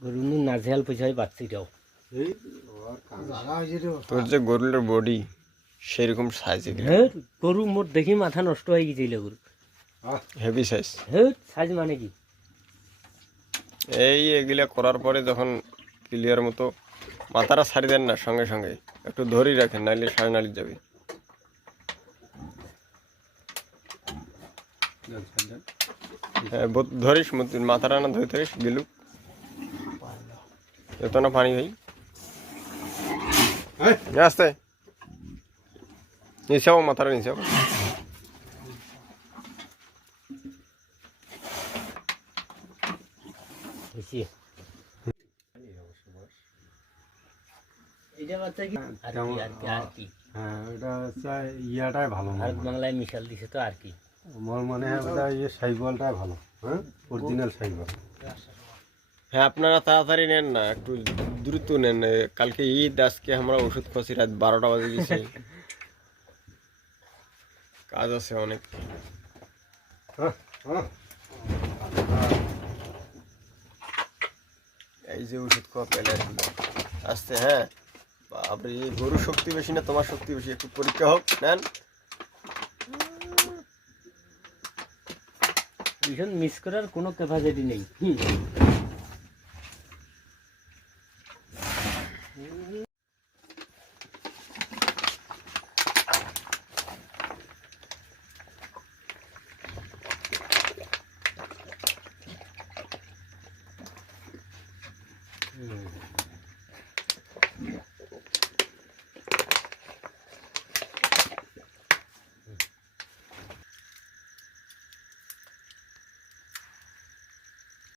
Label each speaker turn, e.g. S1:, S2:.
S1: গরু নু নাজেহাল পয়সায় বাচ্চিটাও
S2: তোর যে গরুটার বডি সেরকম সাইজ
S1: হ্যাঁ গরু মোট দেখি মাথা নষ্ট হয়ে গেছিল গরু।
S2: হেভি সাইজ
S1: হ্যাঁ সাইজ মানে কি?
S2: এই এগুলা করার পরে যখন ক্লিয়ার মতো মাথাটা ছাড়ি দেন না সঙ্গে সঙ্গে। একটু ধরেই রাখেন নাইলে সাড়ে নালি যাবে। হ্যাঁ ধরিস মাথাটা না ধরে ধরিস গেলু এত না পানি ভাই আস্তে। নিচে হোক মাথাটা নিচে
S3: হ্যাঁ ইয়াটাই ভালো মনে
S1: ভারত
S3: হয়।
S1: বাংলায় মিশাল দিছে তো আর কি।
S3: আমার মনে হয় ওটা ইয়ে সাইবলটাই ভালো হ্যাঁ? অরিজিনাল সাইবল।
S2: হ্যাঁ আপনারা তাড়াতাড়ি নেন না, একটু দ্রুত নেন। কালকে ঈদ, আজকে আমরা ওষুধ খাচ্ছি, রাত বারোটা বাজে গেছে। কাজ আছে অনেক। এই যে ওষুধ খাওয়া পেলে। আসতে হ্যাঁ। এই গরুর শক্তি বেশি না, তোমার শক্তি বেশি। একটু পরীক্ষা হোক, নেন।
S1: মিস করার কোনো ক্যাপাসিটি নেই। 嗯。